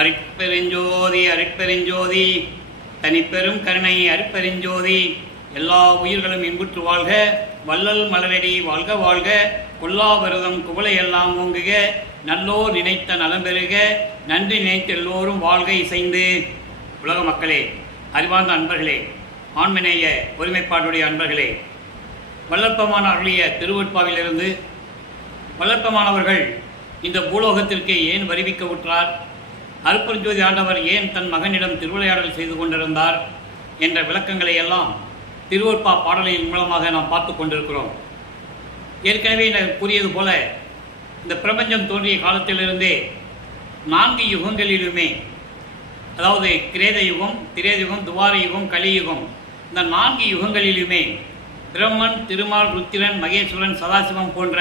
அருட்பெருஞ்சோதி அருட்பெருஞ்சோதி தனிப்பெரும் கருணை அருட்பெருஞ்சோதி. எல்லா உயிர்களும் இன்புற்று வாழ்க, வள்ளல் மலரடி வாழ்க வாழ்க, கொல்லா விரதம் குவளையெல்லாம் ஓங்குக, நல்லோர் நினைத்த நலம் பெறுக, நன்றி நினைத்த எல்லோரும் வாழ்க இசைந்து. உலக மக்களே, அறிவார்ந்த அன்பர்களே, ஆண்மநேய ஒருமைப்பாடுடைய அன்பர்களே, வல்லற்பமான அருளிய திருவொற்பாவிலிருந்து வல்லற்பமானவர்கள் இந்த பூலோகத்திற்கு ஏன் வருவிக்க உற்றார், அருட்பெருஞ்சோதி ஆண்டவர் ஏன் தன் மகனிடம் திருவிளையாடல் செய்து கொண்டிருந்தார் என்ற விளக்கங்களை எல்லாம் திருவொற்பா பாடலின் மூலமாக நாம் பார்த்து கொண்டிருக்கிறோம். ஏற்கனவே நான் கூறியது போல இந்த பிரபஞ்சம் தோன்றிய காலத்திலிருந்தே 4 யுகங்களிலுமே, அதாவது கிரேத யுகம், திரேதயுகம், துவார யுகம், கலியுகம், இந்த 4 யுகங்களிலுமே பிரம்மன், திருமால், ருத்திரன், மகேஸ்வரன், சதாசிவம் போன்ற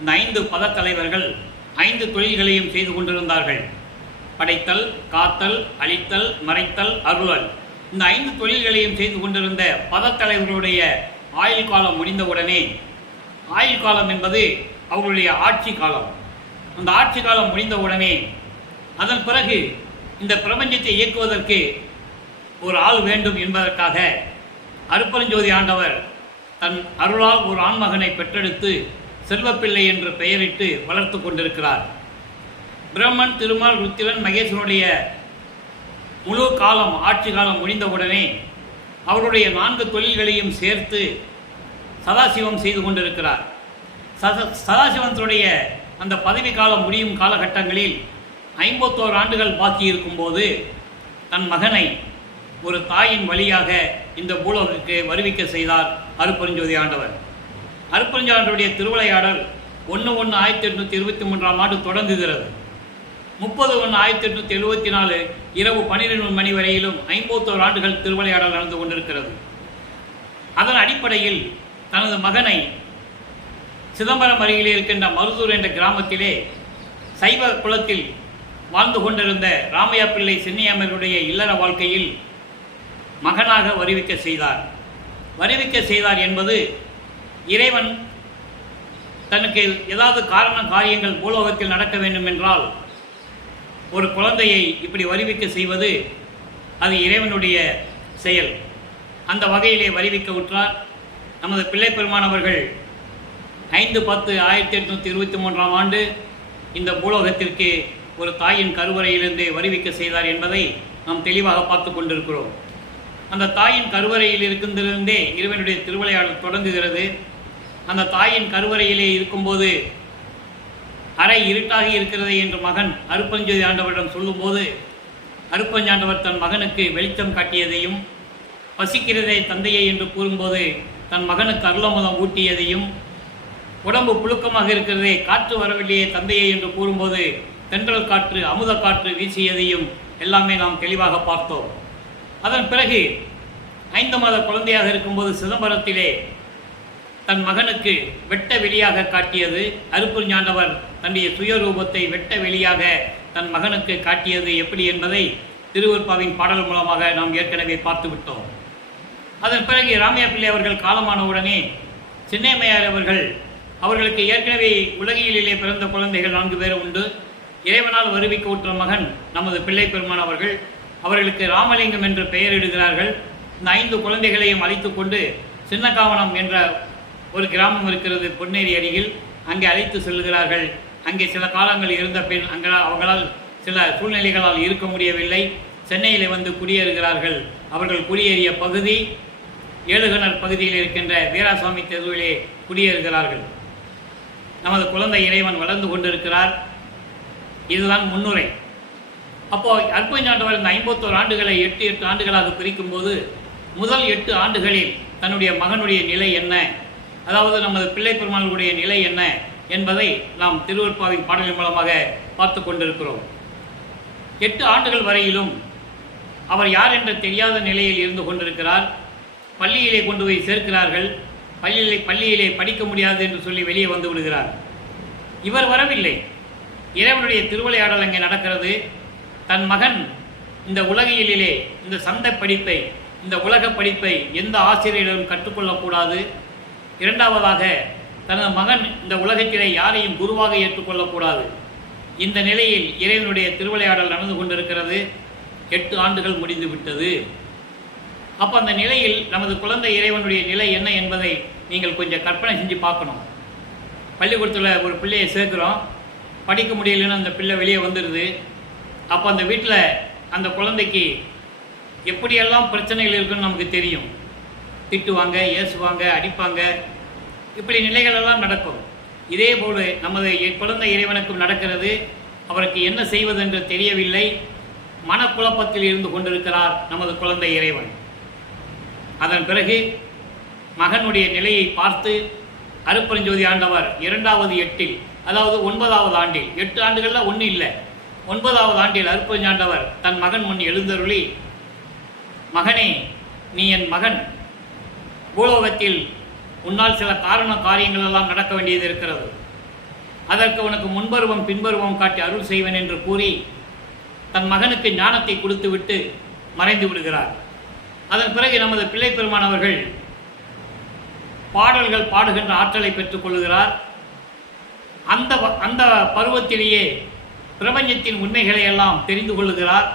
இந்த 5 பதத்தலைவர்கள் 5 தொழில்களையும் செய்து கொண்டிருந்தார்கள். படைத்தல், காத்தல், அழித்தல், மறைத்தல், அருளல், இந்த 5 தொழில்களையும் செய்து கொண்டிருந்த பதத்தலைவர்களுடைய ஆயுள் காலம் முடிந்தவுடனே, ஆயுள் காலம் என்பது அவர்களுடைய ஆட்சி காலம், அந்த ஆட்சி காலம் முடிந்தவுடனே அதன் பிறகு இந்த பிரபஞ்சத்தை இயக்குவதற்கு ஒரு ஆள் வேண்டும் என்பதற்காக அருட்பெருஞ்சோதி ஆண்டவர் தன் அருளால் ஒரு ஆண்மகனை பெற்றெடுத்து செல்வப்பிள்ளை என்று பெயரிட்டு வளர்த்து கொண்டிருக்கிறார். பிரம்மன், திருமால், ருத்திரன், மகேஸ்வரனுடைய முழு காலம், ஆட்சி காலம் முடிந்தவுடனே அவருடைய 4 தொழில்களையும் சேர்த்து சதாசிவம் செய்து கொண்டிருக்கிறார். சதாசிவத்தினுடைய அந்த பதவி காலம் முடியும் காலகட்டங்களில் 51 ஆண்டுகள் பாக்கி இருக்கும்போது தன் மகனை ஒரு தாயின் வழியாக இந்த பூலோகத்திற்கு வருவிக்க செய்தார் அருட்பெருஞ்சோதி ஆண்டவர். அருட்பெருஞ்சோதி ஆண்டவருடைய திருவிளையாடல் 1/1/1823 ஆண்டு தொடங்குகிறது. 30/1/1874 இரவு 12 மணி வரையிலும் 51 ஆண்டுகள் திருவிளையாடல் நடந்து கொண்டிருக்கிறது. அதன் அடிப்படையில் தனது மகனை சிதம்பரம் அருகிலே இருக்கின்ற மருதூர் என்ற கிராமத்திலே சைவ குலத்தில் வாழ்ந்து கொண்டிருந்த ராமையா பிள்ளை சென்னியம்மருடைய இல்லற வாழ்க்கையில் மகனாக வருவிக்க செய்தார். வருவிக்க செய்தார் என்பது இறைவன் தனக்கு ஏதாவது காரியங்கள் பூலோகத்தில் நடக்க வேண்டும் என்றால் ஒரு குழந்தையை இப்படி வருவிக்க செய்வது அது இறைவனுடைய செயல். அந்த வகையிலே வருவிக்க உற்றார். நமது பிள்ளை பெருமானவர்கள் 5/10/1823 ஆண்டு இந்த பூலோகத்திற்கு ஒரு தாயின் கருவறையிலிருந்து வருவிக்க செய்தார் என்பதை நாம் தெளிவாக பார்த்து கொண்டிருக்கிறோம். அந்த தாயின் கருவறையில் இருக்கின்றே இறைவனுடைய திருவிளையாடல் தொடங்குகிறது. அந்த தாயின் கருவறையிலே இருக்கும்போது அரை இருட்டாகி இருக்கிறது என்று மகன் அருட்பெருஞ்சோதி ஆண்டவரிடம் சொல்லும்போது, அருட்பெருஞ்சோதி ஆண்டவர் தன் மகனுக்கு வெளிச்சம் காட்டியதையும், பசிக்கிறதே தந்தையை என்று கூறும்போது தன் மகனுக்கு அருளமுதம் ஊட்டியதையும், உடம்பு புழுக்கமாக இருக்கிறதே காற்று வரவில்லையே தந்தையை என்று கூறும்போது தென்றல் காற்று, அமுத காற்று வீசியதையும் எல்லாமே நாம் தெளிவாக பார்த்தோம். அதன் பிறகு 5 மாத குழந்தையாக இருக்கும்போது சிதம்பரத்திலே தன் மகனுக்கு வெட்ட வெளியாக காட்டியது அருட்பெருஞ்சோதி ஆண்டவர். தன்னுடைய சுயரூபத்தை வெட்ட வெளியாக தன் மகனுக்கு காட்டியது எப்படி என்பதை திருவொற்பாவின் பாடல் மூலமாக நாம் ஏற்கனவே பார்த்து விட்டோம். அதன் பிறகு ராமையா பிள்ளை அவர்கள் காலமானவுடனே சின்னையம்மையார் அவர்களுக்கு ஏற்கனவே உலகியலிலே பிறந்த குழந்தைகள் 4 பேர் உண்டு. இறைவனால் வருவிக்க உற்ற மகன் நமது பிள்ளை பெருமான் அவர்களுக்கு ராமலிங்கம் என்று பெயரிடுகிறார்கள். இந்த 5 குழந்தைகளையும் அழைத்து கொண்டு சின்னகாவனம் என்ற ஒரு கிராமம் இருக்கிறது பொன்னேரி அருகில், அங்கே அழைத்து செல்கிறார்கள். அங்கே சில காலங்கள் இருந்த பின் அவங்களால் சில சூழ்நிலைகளால் இருக்க முடியவில்லை. சென்னையில் வந்து குடியேறுகிறார்கள். அவர்கள் குடியேறிய பகுதி ஏழுகணர் பகுதியில் இருக்கின்ற வீராசாமி தெருவிலே குடியேறுகிறார்கள். நமது குழந்தை இறைவன் வளர்ந்து கொண்டிருக்கிறார். இதுதான் முன்னுரை. அப்போது அருட்பெருஞ்சோதி ஆண்டவர் இந்த 51 ஆண்டுகளை 8 ஆண்டுகளாக பிரிக்கும்போது முதல் 8 ஆண்டுகளில் தன்னுடைய மகனுடைய நிலை என்ன, அதாவது நமது பிள்ளை பெருமாளுடைய நிலை என்ன என்பதை நாம் திருவொற்பாவின் பாடலின் மூலமாக பார்த்து கொண்டிருக்கிறோம். 8 ஆண்டுகள் வரையிலும் அவர் யார் என்ற தெரியாத நிலையில் இருந்து கொண்டிருக்கிறார். பள்ளியிலே கொண்டு போய் சேர்க்கிறார்கள். பள்ளியிலே படிக்க முடியாது என்று சொல்லி வெளியே வந்து விடுகிறார். இவர் வரவில்லை. இறைவனுடைய திருவிளையாடல் அங்கே நடக்கிறது. தன் மகன் இந்த உலகியலிலே இந்த சந்தை படிப்பை, இந்த உலக படிப்பை எந்த ஆசிரியரிடம் கற்றுக்கொள்ளக்கூடாது. இரண்டாவதாக தனது மகன் இந்த உலகத்திலே யாரையும் குருவாக ஏற்றுக்கொள்ளக்கூடாது. இந்த நிலையில் இறைவனுடைய திருவிளையாடல் நடந்து கொண்டிருக்கிறது. 8 ஆண்டுகள் முடிந்து விட்டது. அப்போ அந்த நிலையில் நமது குழந்தை இறைவனுடைய நிலை என்ன என்பதை நீங்கள் கொஞ்சம் கற்பனை செஞ்சு பார்க்கணும். பள்ளிக்கூடத்தில் ஒரு பிள்ளையை சேர்க்குறோம், படிக்க முடியலன்னு அந்த பிள்ளை வெளியே வந்துடுது. அப்போ அந்த வீட்டில் அந்த குழந்தைக்கு எப்படியெல்லாம் பிரச்சனைகள் இருக்குன்னு நமக்கு தெரியும். திட்டுவாங்க, ஏசுவாங்க, அடிப்பாங்க, இப்படி நிலைகளெல்லாம் நடக்கும். இதே போல் நமது குழந்தை இறைவனுக்கும் நடக்கிறது. அவருக்கு என்ன செய்வதென்று தெரியவில்லை, மனக்குழப்பத்தில் இருந்து கொண்டிருக்கிறார் நமது குழந்தை இறைவன். அதன் பிறகு மகனுடைய நிலையை பார்த்து அருட்பெருஞ்சோதி ஆண்டவர் 2வது 8, அதாவது 9வது ஆண்டில், 8 ஆண்டுகளில் ஒன்றும் இல்லை, 9வது ஆண்டில் அருட்பெருஞ்சோதி ஆண்டவர் தன் மகன் முன் எழுந்தருளி, மகனே, நீ என் மகன், பூலோகத்தில் உன்னால் சில காரியங்கள் எல்லாம் நடக்க வேண்டியது இருக்கிறது. அதற்கு உனக்கு முன்பருவம் பின்பருவம் காட்டி அருள் செய்வேன் என்று கூறி தன் மகனுக்கு ஞானத்தை கொடுத்துவிட்டு மறைந்து விடுகிறார். அதன் பிறகு நமது பிள்ளை பெருமானவர்கள் பாடல்கள் பாடுகின்ற ஆற்றலை பெற்றுக் கொள்கிறார். அந்த பருவத்திலேயே பிரபஞ்சத்தின் உண்மைகளை எல்லாம் தெரிந்து கொள்ளுகிறார்.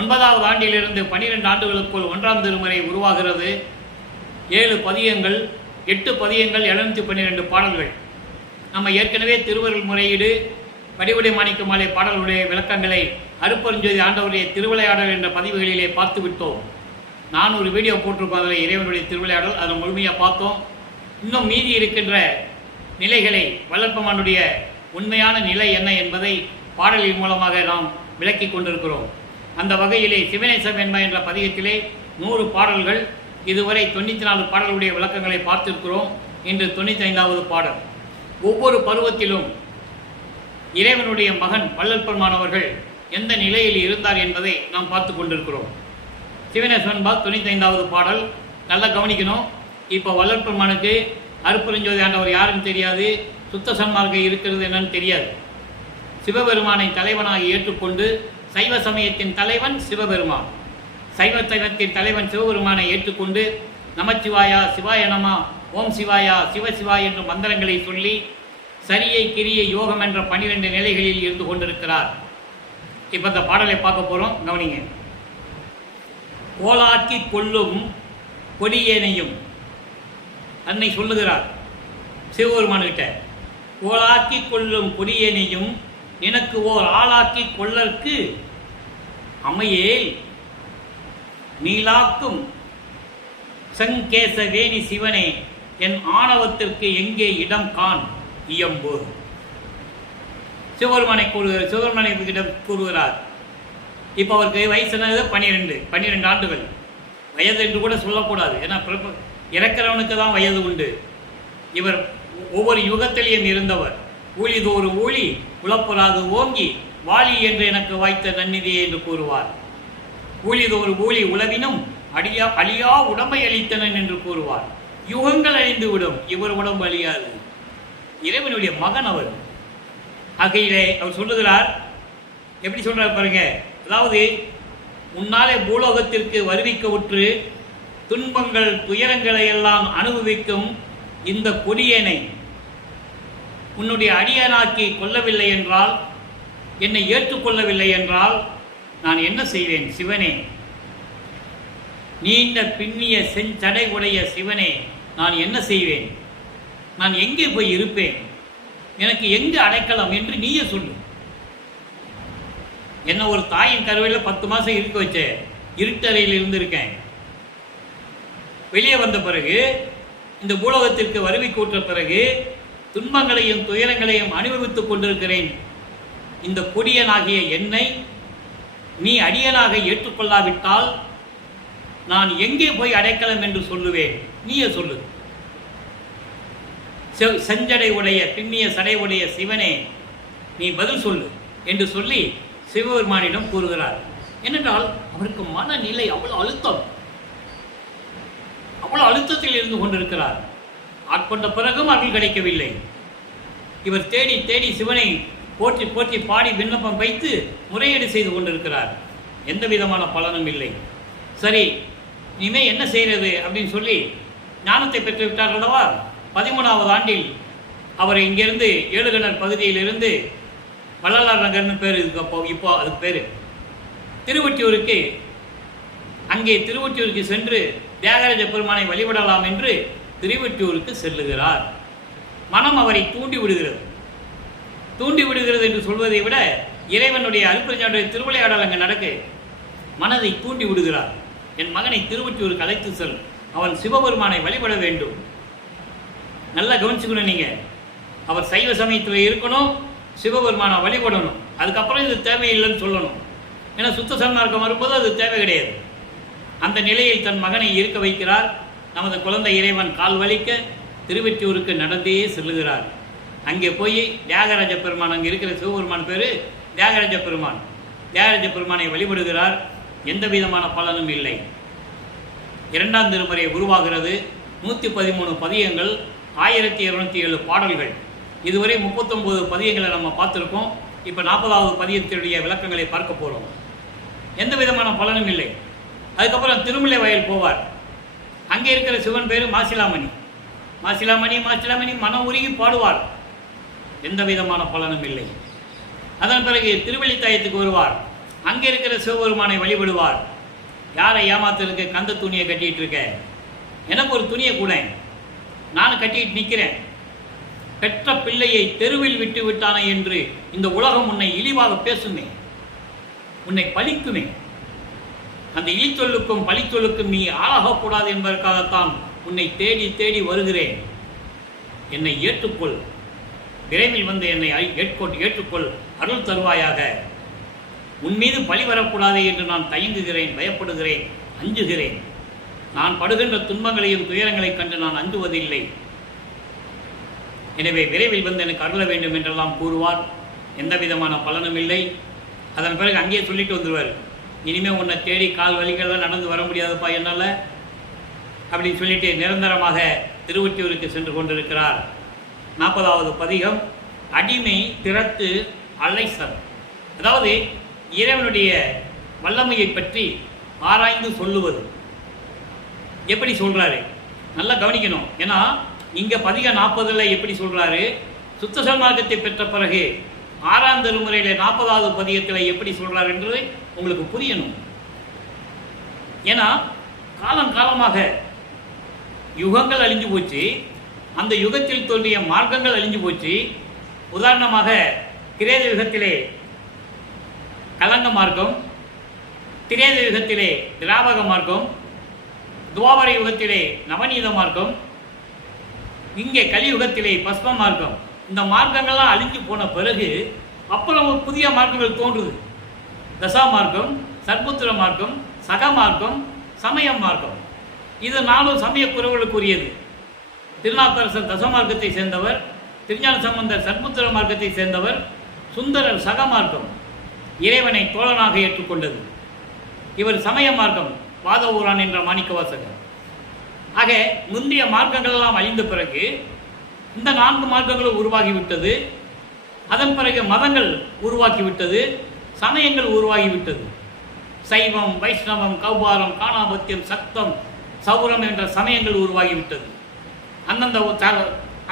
9வது ஆண்டிலிருந்து 12 ஆண்டுகளுக்குள் 1ஆம் திருமுறை உருவாகிறது. 7 பதியங்கள், 8 பதியங்கள், 712 பாடல்கள். நம்ம ஏற்கனவே திருவருள் முறையீடு, வடிவுடை மாணிக்க மாலை பாடல்களுடைய விளக்கங்களை அருட்பெருஞ்சோதி ஆண்டவருடைய திருவிளையாடல் என்ற பதிவுகளிலே பார்த்து விட்டோம். நான் ஒரு வீடியோ போட்டிருக்கோம், அதில் இறைவனுடைய திருவிளையாடல், அதை முழுமையாக பார்த்தோம். இன்னும் மீதி இருக்கின்ற நிலைகளை, வளர்ப்பமானுடைய உண்மையான நிலை என்ன என்பதை பாடலின் மூலமாக நாம் விளக்கி கொண்டிருக்கிறோம். அந்த வகையிலே சிவநேசம் என்ப என்ற பதிகத்திலே 100 பாடல்கள், இதுவரை 94 பாடல்களுடைய விளக்கங்களை பார்த்திருக்கிறோம். இன்று 95வது பாடல். ஒவ்வொரு பருவத்திலும் இறைவனுடைய மகன் வள்ளற்பெருமானவர்கள் எந்த நிலையில் இருந்தார் என்பதை நாம் பார்த்து கொண்டிருக்கிறோம். சிவநேசன்பா 95வது பாடல். நல்லா கவனிக்கணும். இப்போ வள்ளற்பெருமானுக்கு அருட்பெருஞ்சோதி ஆண்டவர் யாருன்னு தெரியாது, சுத்த சன்மார்க்கம் இருக்கிறது என்னன்னு தெரியாது. சிவபெருமானை தலைவனாக ஏற்றுக்கொண்டு, சைவ சமயத்தின் தலைவன் சிவபெருமான், சைவ சைவத்தின் தலைவன் சிவபெருமானை ஏற்றுக்கொண்டு நமச்சிவாயா, சிவாய நம, ஓம் சிவாயா, சிவசிவாய் என்ற மந்திரங்களை சொல்லி சரியை கிரியை யோகம் என்ற 12 நிலைகளில் இருந்து கொண்டிருக்கிறார். இப்போ இந்த பாடலை பார்க்க போகிறோம், கவனிங்க. கோலாக்கி கொள்ளும் கொடியேனையும் அன்னை சொல்லுகிறார் சிவபெருமான்கிட்ட, கோலாக்கி கொள்ளும் கொடியேனையும் எனக்கு ஓர் ஆளாக்கி கொள்ளற்கு அமையேல் நீலாக்கும் சங்கேச வேணி சிவனே என் ஆணவத்திற்கு எங்கே இடம் காண் இயம்பு. சிவபெருமானை கூறுகிறார். இப்போ அவருக்கு வயசு 12 ஆண்டுகள். வயது என்று கூட சொல்லக்கூடாது, ஏன்னா இறக்கிறவனுக்கு தான் வயது உண்டு. இவர் ஒவ்வொரு யுகத்திலேயும் இருந்தவர். ஊழிதோறு ஊழி உழப்புறாது ஓங்கி வாலி என்று எனக்கு வாய்த்த நன்னிதியே என்று கூறுவார். ஊழிதோறு ஊழி உழவினும் அழியா உடம்பை அளித்தனன் என்று கூறுவார். யுகங்கள் அழிந்துவிடும், இவர் உடம்பு அழியாது. இறைவனுடைய மகன் அவர். ஆகையிலே அவர் சொல்லுகிறார், எப்படி சொல்றார் பாருங்க. அதாவது, உன்னாலே பூலோகத்திற்கு வருவிக்க உற்று துன்பங்கள் துயரங்களை எல்லாம் அனுபவிக்கும் இந்த கொடியேனை உன்னுடைய அடியனாக்கி கொள்ளவில்லை என்றால், என்னை ஏற்றுக்கொள்ளவில்லை என்றால் நான் என்ன செய்வேன் சிவனே? நீண்ட பின்னிய செஞ்சடை உடைய சிவனே, நான் என்ன செய்வேன்? நான் எங்கே போய் இருப்பேன்? எனக்கு எங்கு அடைக்கலாம் என்று நீயே சொல்லு. என்ன ஒரு தாயின் கருவையில் 10 மாதம் இருக்க வச்ச, இருட்டறையில் இருந்திருக்கேன். வெளியே வந்த பிறகு, இந்த பூலோகத்திற்கு வருவி கூட்ட பிறகு துன்பங்களையும் துயரங்களையும் அனுபவித்துக் கொண்டிருக்கிறேன். இந்த கொடியனாகிய என்னை நீ அடியனாக ஏற்றுக்கொள்ளாவிட்டால் நான் எங்கே போய் அடைக்கலம் என்று சொல்லுவேன்? நீயே சொல்லு. செஞ்சடை உடைய பின்னிய சடை உடைய சிவனே, நீ பதில் சொல்லு என்று சொல்லி சிவபெருமானிடம் கூறுகிறார். ஏனென்றால் அவருக்கு மனநிலை அவ்வளவு அழுத்தத்தில் இருந்து கொண்டிருக்கிறார். ஆட்கொண்ட பிறகும் அருள் கிடைக்கவில்லை. இவர் தேடி தேடி சிவனை போற்றி போற்றி பாடி விண்ணப்பம் வைத்து முறையீடு செய்து கொண்டிருக்கிறார். எந்த விதமான பலனும் இல்லை. சரி, இனிமே என்ன செய்கிறது அப்படின்னு சொல்லி ஞானத்தை பெற்றுவிட்டார் அல்லவா? 13வது ஆண்டில் அவர் இங்கிருந்து ஏழுகணர் பகுதியிலிருந்து வள்ளலார் நகர்னு பேர் இதுக்கு. இப்போ அதுக்கு பேர் திருவொற்றியூருக்கு. அங்கே திருவொற்றியூருக்கு சென்று தியாகராஜ பெருமானை வழிபடலாம் என்று திருவொற்றியூருக்கு செல்லுகிறார். மனம் அவரை தூண்டி விடுகிறது. தூண்டி விடுகிறது என்று சொல்வதை விட இறைவனுடைய அருட்பெருஞ்சாற்றுடைய திருவிளையாடல் அங்கே நடக்கு. மனதை தூண்டி விடுகிறார். என் மகனை திருவொற்றியூருக்கு அழைத்து செல், அவன் சிவபெருமானை வழிபட வேண்டும். நல்லா கவனிச்சுக்கணும். நீங்கள் அவர் சைவ சமயத்தில் இருக்கணும், சிவபெருமானை வழிபடணும். அதுக்கப்புறம் இது தேவையில்லைன்னு சொல்லணும். ஏன்னா சுத்த சன்மார்க்கம் வரும்போது அது தேவை கிடையாது. அந்த நிலையில் தன் மகனை இருக்க வைக்கிறார். நமது குழந்தை இறைவன் கால் வலிக்க திருவொற்றியூருக்கு நடந்தே செல்லுகிறார். அங்கே போய் தியாகராஜ பெருமான், அங்கே இருக்கிற சிவபெருமான் பேர் தியாகராஜ பெருமான். தியாகராஜ பெருமானை வழிபடுகிறார். எந்த விதமான பலனும் இல்லை. இரண்டாம் திருமுறை உருவாகிறது. 113 பதியங்கள், 1207 பாடல்கள். இதுவரை 39 பதியங்களை நம்ம பார்த்துருக்கோம். இப்போ 40வது பதியத்தினுடைய விளக்கங்களை பார்க்க போகிறோம். எந்த விதமான பலனும் இல்லை. அதுக்கப்புறம் திருமலை வயல் போவார். அங்கே இருக்கிற சிவன் பேர் மாசிலாமணி. மாசிலாமணி மாசிலாமணி மனம் உருகி பாடுவார். எந்த விதமான பலனும் இல்லை. அதன் பிறகு திருவெளித்தாயத்துக்கு வருவார். அங்கே இருக்கிற சிவபெருமானை வழிபடுவார். யாரை ஏமாத்துறதுக்கு? கந்த துணியை கட்டிகிட்டு இருக்க, எனக்கு ஒரு துணியை கூட, நான் கட்டிக்கிட்டு நிற்கிறேன். பெற்ற பிள்ளையை தெருவில் விட்டு விட்டானே என்று இந்த உலகம் உன்னை இழிவாக பேசுமே, உன்னை பழிக்குமே. அந்த இழிச்சொல்லுக்கும் பழிச்சொல்லுக்கும் நீ ஆளாகக்கூடாது என்பதற்காகத்தான் உன்னை தேடி தேடி வருகிறேன். என்னை ஏற்றுக்கொள், விரைவில் வந்து என்னை ஏற்றுக்கொள், அருள் தருவாயாக. உன் மீது பழி வரக்கூடாது என்று நான் தயங்குகிறேன், பயப்படுகிறேன், அஞ்சுகிறேன். நான் படுகின்ற துன்பங்களையும் துயரங்களைக் கண்டு நான் அஞ்சுவதில்லை. எனவே விரைவில் வந்து எனக்கு அருள வேண்டும் என்றெல்லாம் கூறுவார். எந்த விதமான பலனும் இல்லை. அதன் பிறகு அங்கேயே சொல்லிட்டு வந்துடுவார், இனிமேல் உன்னை தேடி கால் வலிகள்லாம் நடந்து வர முடியாதுப்பா என்னால் அப்படின்னு சொல்லிட்டு நிரந்தரமாக திருவொற்றியூருக்கு சென்று கொண்டிருக்கிறார். 40வது பதிகம் அடிமை திறத்து அலைசல். அதாவது இறைவனுடைய வல்லமையை பற்றி ஆராய்ந்து சொல்லுவது. எப்படி சொல்கிறாரு நல்லா கவனிக்கணும். ஏன்னா இங்கே பதிகம் 40 எப்படி சொல்கிறாரு, சுத்த சன்மார்க்கத்தை பெற்ற பிறகு 6ஆம் திருமுறையில் 40வது பதிகத்தில் எப்படி சொல்கிறார் என்று உங்களுக்கு புரியணும். ஏன்னா காலமாக யுகங்கள் அழிஞ்சு போச்சு. அந்த யுகத்தில் தோன்றிய மார்க்கங்கள் அழிஞ்சு போச்சு. உதாரணமாக கிரேத யுகத்திலே கலங்க மார்க்கம், திரேத யுகத்திலே திராவக மார்க்கம், துவாபர யுகத்திலே நவநீத மார்க்கம், இங்கே கலியுகத்திலே பஸ்ம மார்க்கம். இந்த மார்க்கங்கள்லாம் அழிஞ்சு போன பிறகு அப்புறம் புதிய மார்க்கங்கள் தோன்றுது. தசா மார்க்கம், சர்புத்திர மார்க்கம், சக மார்க்கம், சமய மார்க்கம். இது 4 சமய குறவுகளுக்குரியது. திருநாவுக்கரசர் தச மார்க்கத்தை சேர்ந்தவர், திருஞான சம்பந்தர் சர்புத்திர மார்க்கத்தை சேர்ந்தவர், சுந்தரர் சக மார்க்கம், இறைவனை தோழனாக ஏற்றுக்கொண்டது. இவர் சமய மார்க்கம், வாதவூரான் என்ற மாணிக்கவாசகர். ஆக முந்தைய மார்க்கங்கள் எல்லாம் அழிந்த பிறகு இந்த 4 மார்க்கங்களும் உருவாகிவிட்டது. அதன் பிறகு மதங்கள் உருவாக்கிவிட்டது, சமயங்கள் உருவாகிவிட்டது. சைவம், வைஷ்ணவம், கௌபாரம், காணாபத்தியம், சக்தம், சௌரம் என்ற சமயங்கள் உருவாகிவிட்டது.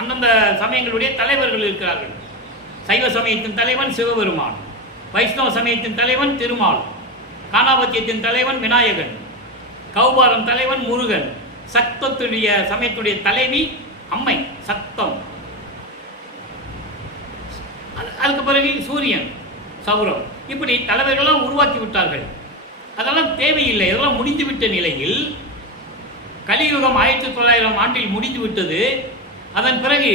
அந்தந்த சமயங்களுடைய தலைவர்கள் இருக்கிறார்கள். சைவ சமயத்தின் தலைவன் சிவபெருமான், வைஷ்ணவ சமயத்தின் தலைவன் திருமால், காணாபத்தியத்தின் தலைவன் விநாயகன், கௌபாரம் தலைவன் முருகன், சக்தத்துடைய சமயத்துடைய தலைவி அம்மை சக்தம். அதுக்கு பிறகு சூரியன், சௌரம். இப்படி தலைவர்களெல்லாம் உருவாக்கி விட்டார்கள். அதெல்லாம் தேவையில்லை, அதெல்லாம் முடிந்துவிட்ட நிலையில் கலியுகம் 1900 ஆண்டில் முடிந்துவிட்டது. அதன் பிறகு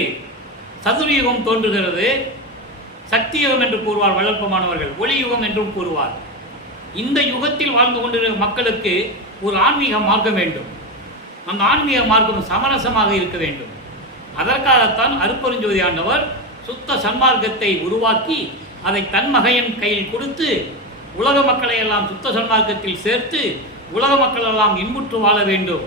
சதுர்யுகம் தோன்றுகிறது. சக்தியுகம் என்று கூறுவார் வள்ளற்பமானவர்கள், ஒளியுகம் என்றும் கூறுவார். இந்த யுகத்தில் வாழ்ந்து கொண்டிருக்கிற மக்களுக்கு ஒரு ஆன்மீக மார்க்கம் வேண்டும். அந்த ஆன்மீக மார்க்கம் சமரசமாக இருக்க வேண்டும். அதற்காகத்தான் அருட்பெருஞ்சோதி ஆண்டவர் சுத்த சன்மார்க்கத்தை உருவாக்கி அதை தன் மகையின் கையில் கொடுத்து உலக மக்களை எல்லாம் சுத்த சன்மார்க்கத்தில் சேர்த்து உலக மக்கள் எல்லாம் இன்புற்று வாழ வேண்டும்,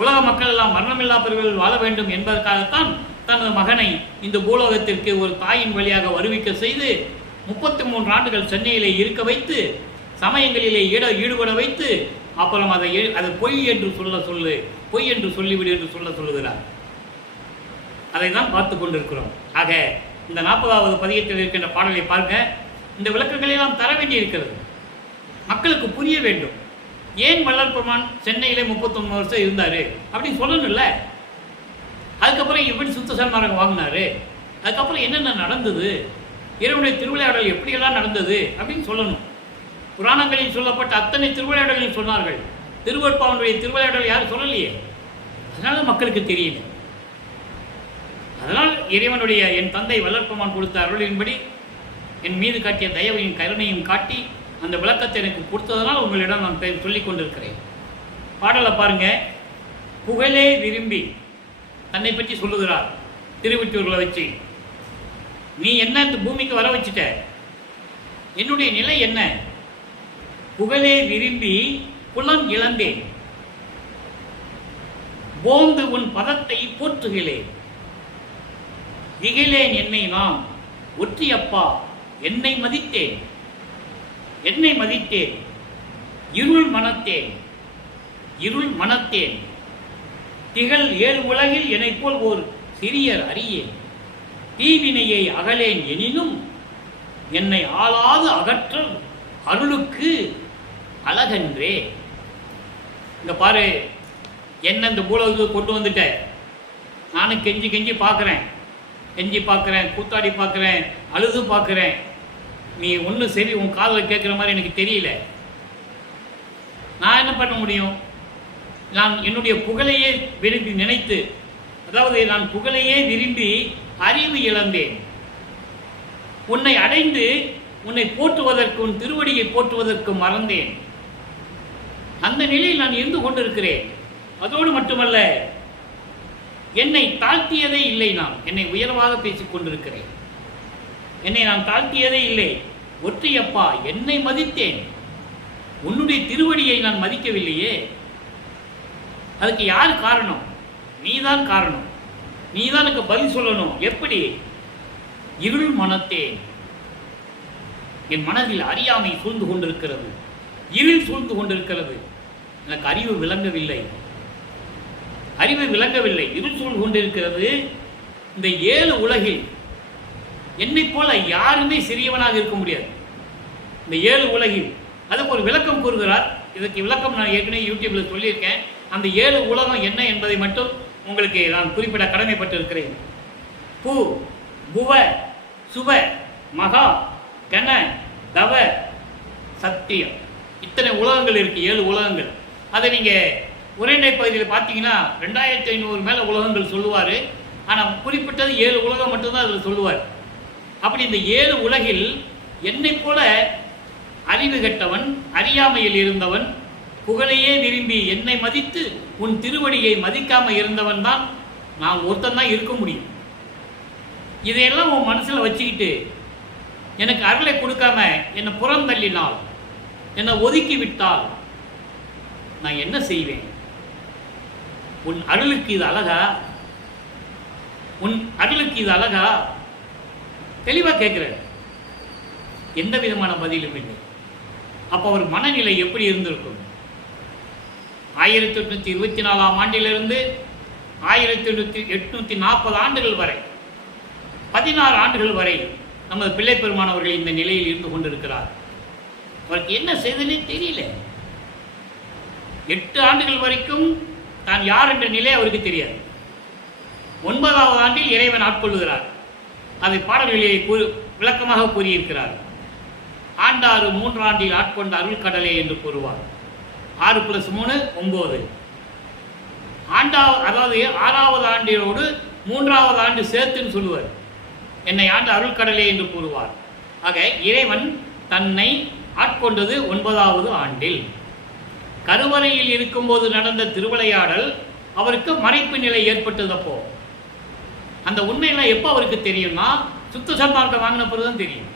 உலக மக்கள் எல்லாம் மரணமில்லா பிறவில் வாழ வேண்டும் என்பதற்காகத்தான் தனது மகனை இந்த பூலோகத்திற்கு ஒரு தாயின் வழியாக வருவிக்க செய்து 33 ஆண்டுகள் சென்னையிலே இருக்க வைத்து சமயங்களிலே ஈடுபட வைத்து அப்புறம் அதை பொய் என்று பொய் என்று சொல்லிவிடு என்று சொல்லுகிறார். அதை தான் பார்த்து கொண்டிருக்கிறோம். ஆக இந்த 40வது பதிகத்தில் இருக்கின்ற பாடலை பாருங்க. இந்த விளக்கங்களை நாம் தர வேண்டி இருக்கிறது, மக்களுக்கு புரிய வேண்டும். ஏன் வள்ளற்பெருமான் சென்னையிலே 39 வருஷம் இருந்தார் அப்படின்னு சொல்லணும்ல. அதுக்கப்புறம் எப்படி சுத்த சன்மார்க்கம் வாங்கினாரு, அதுக்கப்புறம் என்னென்ன நடந்தது, இறைவனுடைய திருவிளையாடல் எப்படியெல்லாம் நடந்தது அப்படின்னு சொல்லணும். புராணங்களில் சொல்லப்பட்ட அத்தனை திருவிளையாடல்களையும் சொன்னார்கள். திருவருட்பாவனுடைய திருவிளையாடல் யாரும் சொல்லலையே, அதனால மக்களுக்கு தெரியல. அதனால் இறைவனுடைய என் தந்தை வள்ளற்பெருமான் கொடுத்த அருளின்படி என் மீது காட்டிய தயவையும் கருணையும் காட்டி அந்த விளக்கத்தை எனக்கு கொடுத்ததனால் உங்களிடம் நான் சொல்லிக் கொண்டிருக்கிறேன். பாடலை பாருங்க. புகழே விரும்பி தன்னை பற்றி சொல்லுகிறார் திருவொற்றியூர்களை வச்சு. நீ என்ன இந்த பூமிக்கு வர வச்சுட்ட, என்னுடைய நிலை என்ன? புகழே விரும்பி புலம் இழந்தேன், போந்து உன் பதத்தை போற்றுகிறேன். இகிலேன் என்னை நாம் ஒற்றியப்பா, என்னை மதித்தேன், என்னை மதித்தேன். இருள் மனத்தேன், இருள் மனத்தேன். திகழ் ஏழு உலகில் என்னை போல் ஓர் சிறியர் அறியேன். தீவினையை அகலேன் எனினும் என்னை ஆளாது அகற்றல் அருளுக்கு அழகன்றே. இங்க பாரு, என்ன இந்த பூலோகத்துக்கு கொண்டு வந்துட்ட. நானும் கெஞ்சி கெஞ்சி பார்க்குறேன், கெஞ்சி பார்க்குறேன், கூத்தாடி பார்க்குறேன், அழுது பார்க்குறேன். நீ ஒன்றும் சரி உன் காதில் கேட்குற மாதிரி எனக்கு தெரியல. நான் என்ன பண்ண முடியும்? நான் என்னுடைய புகழையே விரும்பி நினைத்து, அதாவது நான் புகழையே விரும்பி அறிவு இழந்தேன். உன்னை அடைந்து உன்னை போற்றுவதற்கு, உன் திருவடியை போற்றுவதற்கு மறந்தேன். அந்த நிலையில் நான் இருந்து கொண்டிருக்கிறேன். அதோடு மட்டுமல்ல, என்னை தாழ்த்தியதே இல்லை. நான் என்னை உயர்வாக பேசிக் கொண்டிருக்கிறேன். என்னை நான் தாழ்த்தியதே இல்லை. ஒற்றையப்பா, என்னை மதித்தேன், உன்னுடைய திருவடியை நான் மதிக்கவில்லையே. அதுக்கு யார் காரணம்? நீதான் காரணம். நீதான் எனக்கு பதில் சொல்லணும். எப்படி? இருள் மனத்தேன், என் மனதில் அறியாமை சூழ்ந்து கொண்டிருக்கிறது, இருள் சூழ்ந்து கொண்டிருக்கிறது. எனக்கு அறிவு விளங்கவில்லை, அறிவு விளங்கவில்லை, இருள் சூழ்ந்து கொண்டிருக்கிறது. இந்த 7 உலகில் என்னை போல யாருமே சிறியவனாக இருக்க முடியாது. இந்த 7 உலகில் அதுக்கு ஒரு விளக்கம் கூறுகிறார். இதற்கு விளக்கம் நான் ஏற்கனவே யூடியூப்ல சொல்லியிருக்கேன். அந்த 7 உலகம் என்ன என்பதை மட்டும் உங்களுக்கு நான் குறிப்பிட கடமைப்பட்டிருக்கிறேன். பூ, புவ, சுப, மகா, கன, தவ, சத்தியம், இத்தனை உலகங்கள் இருக்கு. 7 உலகங்கள். அதை நீங்க உரைநடை பகுதியில் பார்த்தீங்கன்னா 2500 மேல உலகங்கள் சொல்லுவார். ஆனால் குறிப்பிட்டது 7 உலகம் மட்டும்தான் அதில் சொல்லுவார். அப்படி இந்த 7 உலகில் என்னை போல அறிவு கெட்டவன், அறியாமையில் இருந்தவன், புகழையே விரும்பி என்னை மதித்து உன் திருவடியை மதிக்காம இருந்தவன் தான் நான் ஒருத்தன் தான் இருக்க முடியும். இதையெல்லாம் உன் மனசில் வச்சுக்கிட்டு எனக்கு அருளை கொடுக்காம என்னை புறந்தள்ளினால், என்னை ஒதுக்கி விட்டால் நான் என்ன செய்வேன்? உன் அருளுக்கு இது அழகா? உன் அருளுக்கு இது அழகா? தெளிவாக கேட்கிறேன். எந்த விதமான பதிலும் இல்லை. அப்போ அவர் மனநிலை எப்படி இருந்திருக்கும்? 1824ஆம் ஆண்டிலிருந்து 1840 ஆண்டுகள் வரை, 16 ஆண்டுகள் வரை நமது பிள்ளை பெருமானவர்கள் இந்த நிலையில் இருந்து கொண்டிருக்கிறார். அவருக்கு என்ன செய்தனே தெரியல. 8 ஆண்டுகள் வரைக்கும் தான் யார் என்ற நிலை அவருக்கு தெரியாது. 9வது ஆண்டில் இறைவன் ஆட்கொள்ளுகிறார். அதை பாடல்களிலே விளக்கமாக கூறியிருக்கிறார். ஆண்டாறு 3 ஆண்டில் ஆட்கொண்ட அருள் கடலே என்று கூறுவார். 6 + 3 9. அதாவது 6வது ஆண்டினோடு 3வது ஆண்டு சேர்த்துன்னு சொல்லுவார். என்னை ஆண்ட அருள் கடலே என்று கூறுவார். ஆக இறைவன் தன்னை ஆட்கொண்டது 9வது ஆண்டில். கருவறையில் இருக்கும்போது நடந்த திருவிளையாடல் அவருக்கு மறைப்பு நிலை ஏற்பட்டதப்போ. அந்த உண்மையெல்லாம் எப்போ அவருக்கு தெரியும்னா, சுத்த சன்மார்க்கம் வாங்கின பிறகுதான் தெரியும்.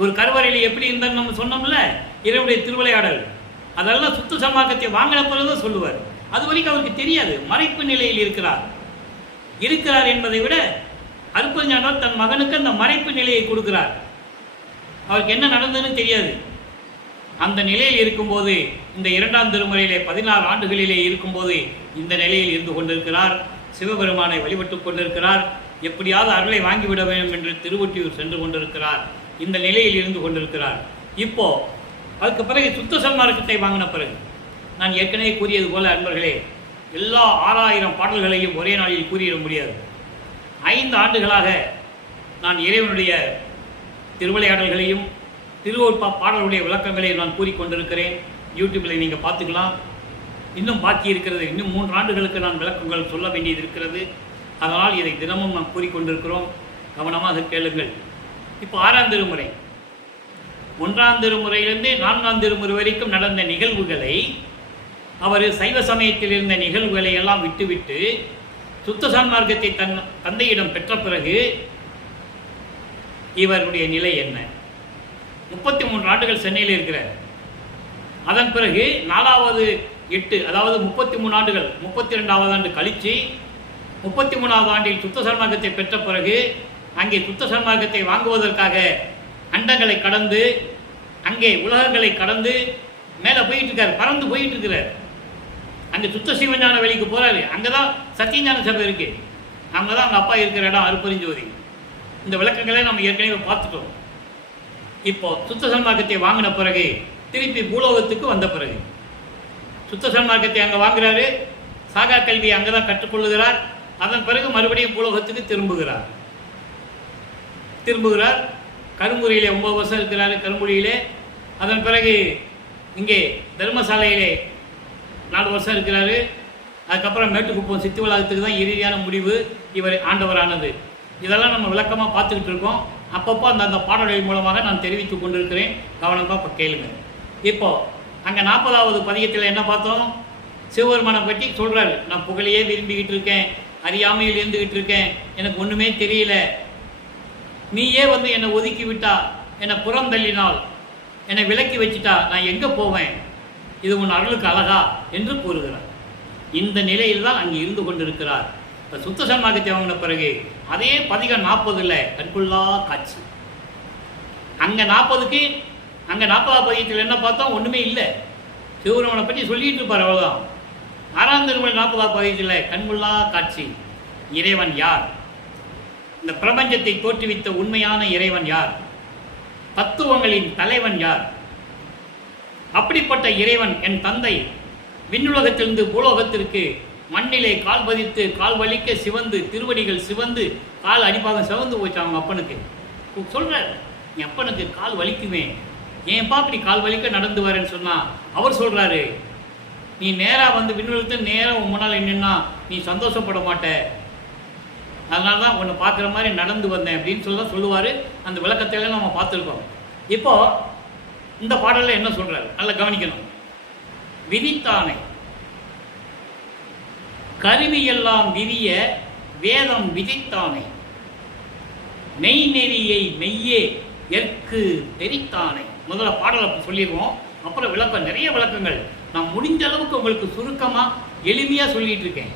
ஒரு கருவறையில் எப்படி இருந்தாலும் நம்ம சொன்னோம்ல, இறைவனுடைய திருவிளையாடல், அதெல்லாம் சுத்த சன்மார்க்கத்தை வாங்கின பிறகுதான் சொல்லுவார். அது வரைக்கும் அவருக்கு தெரியாது. மறைப்பு நிலையில் இருக்கிறார் என்பதை விட அருட்பெருஞ்ஞானவர் தன் மகனுக்கு அந்த மறைப்பு நிலையை கொடுக்கிறார். அவருக்கு என்ன நடந்ததுன்னு தெரியாது. அந்த நிலையில் இருக்கும்போது, இந்த 2ஆம் திருமுறையிலே 16 ஆண்டுகளிலே இருக்கும்போது இந்த நிலையில் இருந்து கொண்டிருக்கிறார். சிவபெருமானை வழிபட்டு கொண்டிருக்கிறார். எப்படியாவது அருளை வாங்கிவிட வேண்டும் என்று திருவொற்றியூர் சென்று கொண்டிருக்கிறார். இந்த நிலையில் இருந்து கொண்டிருக்கிறார். இப்போ அதுக்கு பிறகு சுத்த சன்மார்க்கத்தை வாங்கின பிறகு நான் ஏற்கனவே கூறியது போல அன்பர்களே, எல்லா 6000 பாடல்களையும் ஒரே நாளில் கூறிட முடியாது. 5 ஆண்டுகளாக நான் இறைவனுடைய திருவிளையாடல்களையும் திருவொற்பா பாடலுடைய விளக்கங்களையும் நான் கூறிக்கொண்டிருக்கிறேன். யூடியூப்பில் நீங்கள் பார்த்துக்கலாம். இன்னும் பாக்கி இருக்கிறது. இன்னும் 3 ஆண்டுகளுக்கு நான் விளக்கங்கள் சொல்ல வேண்டியது இருக்கிறது. அதனால் இதை தினமும் நாம் கூறிக்கொண்டிருக்கிறோம். கவனமாக கேளுங்கள். இப்போ 6ஆம் திருமுறை, 1ஆம் திருமுறையிலிருந்து 4ஆம் திருமுறை வரைக்கும் நடந்த நிகழ்வுகளை, அவர் சைவ சமயத்தில் இருந்த நிகழ்வுகளை எல்லாம் விட்டுவிட்டு சுத்த சன்மார்க்கத்தை தந்தையிடம் பெற்ற பிறகு இவருடைய நிலை என்ன? 33 ஆண்டுகள் சென்னையில் இருக்கிறார். அதன் பிறகு 4வது 8, அதாவது 33 ஆண்டுகள், 32வது ஆண்டு கழித்து 33வது ஆண்டில் சுத்த சன்மார்க்கத்தை பெற்ற பிறகு அங்கே சுத்த சன்மார்க்கத்தை வாங்குவதற்காக அண்டங்களை கடந்து, அங்கே உலகங்களை கடந்து மேலே போயிட்டு இருக்கார், பறந்து போயிட்டு இருக்கிறார். அங்கே சுத்த சிவஞான வெளிக்கு போகிறாரு. அங்கே தான் சத்தியஞான சபை இருக்குது. அங்கே தான் அவங்க அப்பா இருக்கிற இடம் அருப்பெருஞ்சோதி. இந்த விளக்கங்களை நம்ம ஏற்கனவே பார்த்துட்டோம். இப்போ சுத்த சன்மார்க்கத்தை வாங்கின பிறகு திருப்பி பூலோகத்துக்கு வந்த பிறகு சுத்த சன்மார்க்கத்தை அங்கே வாங்குறாரு. சாகா கல்வியை அங்கே தான் கற்றுக்கொள்ளுகிறார். அதன் பிறகு மறுபடியும் பூலோகத்துக்கு திரும்புகிறார். கரும்புரியிலே 9 வருஷம் இருக்கிறார். கரும்புரியிலே. அதன் பிறகு இங்கே தர்மசாலையிலே 4 வருஷம் இருக்கிறாரு. அதுக்கப்புறம் மேட்டுக்குப்பம் சித்தி உலகத்துக்கு தான் இறுதியான முடிவு இவர் ஆண்டவரானது. இதெல்லாம் நம்ம விளக்கமாக பார்த்துக்கிட்டு இருக்கோம். அப்பப்போ அந்த பாடல்கள் மூலமாக நான் தெரிவித்து கொண்டிருக்கிறேன். கவனமாக இப்போ கேளுங்க. இப்போது அங்கே 40வது பதிகத்தில் என்ன பார்த்தோம்? சிவபெருமானை பற்றி சொல்கிறாரு. நான் புகழையே விரும்பிக்கிட்டு இருக்கேன், அறியாமையில் இருந்துக்கிட்டு இருக்கேன், எனக்கு ஒன்றுமே தெரியல, நீயே வந்து என்னை ஒதுக்கி விட்டா, என்னை புறம் தள்ளினால், என்னை விலக்கி வச்சுட்டா நான் எங்கே போவேன்? இது உன் அருளுக்கு அழகா என்று கூறுகிறார். இந்த நிலையில் தான் அங்கே இருந்து கொண்டிருக்கிறார். இப்போ சுத்த சன்மார்க்கத்தை வாங்கின பிறகு அதே பதிகம் 40ல் கண்கொள்ளா காட்சி. அங்கே 40க்கு அங்கே 40வது பதிகத்தில் என்ன பார்த்தோம்? ஒன்றுமே இல்லை. சிவபெருமானை பற்றி சொல்லிட்டு இருப்பார், அவ்வளோதான். 6ஆம் திருமுறை 40வது பதிகத்தில் கண்கொள்ளா காட்சி. இறைவன் யார்? இந்த பிரபஞ்சத்தை தோற்றுவித்த உண்மையான இறைவன் யார்? தத்துவங்களின் தலைவன் யார்? அப்படிப்பட்ட இறைவன் என் தந்தை விண்ணுலகத்திலிருந்து பூலோகத்திற்கு மண்ணிலே கால் பதித்து கால் வலிக்க சிவந்து, திருவடிகள் சிவந்து, கால் அடிப்பாகம் சிவந்து போச்சு அவங்க அப்பனுக்கு. சொல்கிறார், என் அப்பனுக்கு கால் வலிக்குமே, ஏன்ப்பா அப்படி கால் வலிக்க நடந்து வரேன்னு சொன்னால் அவர் சொல்கிறாரு, நீ நேராக வந்து விண்ணுலகத்தில் நேராக உன் முன்னால் என்னன்னா நீ சந்தோஷப்பட மாட்ட, அதனால தான் உன்னை பார்க்குற மாதிரி நடந்து வந்தேன் அப்படின்னு சொல்லுவார். அந்த விளக்கத்தையெல்லாம் நம்ம பார்த்துருக்கோம். இப்போது இந்த பாடலில் என்ன சொல்கிறார் நல்லா கவனிக்கணும். விதித்தானே கருவியெல்லாம் விரிய வேதம் விதித்தானே, மெய் நெறியை மெய்யே எற்கு தெரித்தானே. முதல்ல பாடலை சொல்லிடுவோம், அப்புறம் விளக்கம், நிறைய விளக்கங்கள் நான் முடிஞ்ச அளவுக்கு உங்களுக்கு சுருக்கமாக எளிமையாக சொல்லிட்டு இருக்கேன்.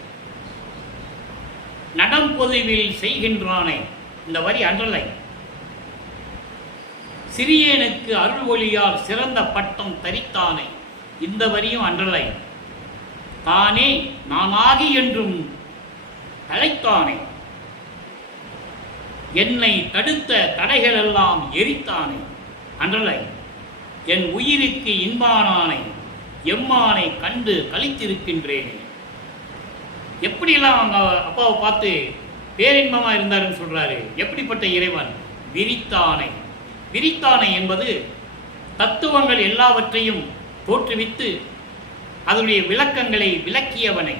நடம் பொதுவில் செய்கின்றானே, இந்த வரி அண்டர்லைன். சிறியனுக்கு அருள் ஒளியால் சிறந்த பட்டம் தரித்தானே, இந்த வரியும் அண்டர்லைன். தானே நானாகி என்றும் அழைத்தானே, என்னை தடுத்த தடைகள் எல்லாம் எரித்தானே, அண்டர்லைன். என் உயிருக்கு இன்பானானை எம்மானை கண்டு கழித்திருக்கின்றேனே. எப்படியெல்லாம் அவங்க அப்பாவை பார்த்து பேரின்பமாக இருந்தாருன்னு சொல்கிறாரு. எப்படிப்பட்ட இறைவன்? விரித்தானை. விரித்தானை என்பது தத்துவங்கள் எல்லாவற்றையும் தோற்றுவித்து அதனுடைய விளக்கங்களை விளக்கியவனை.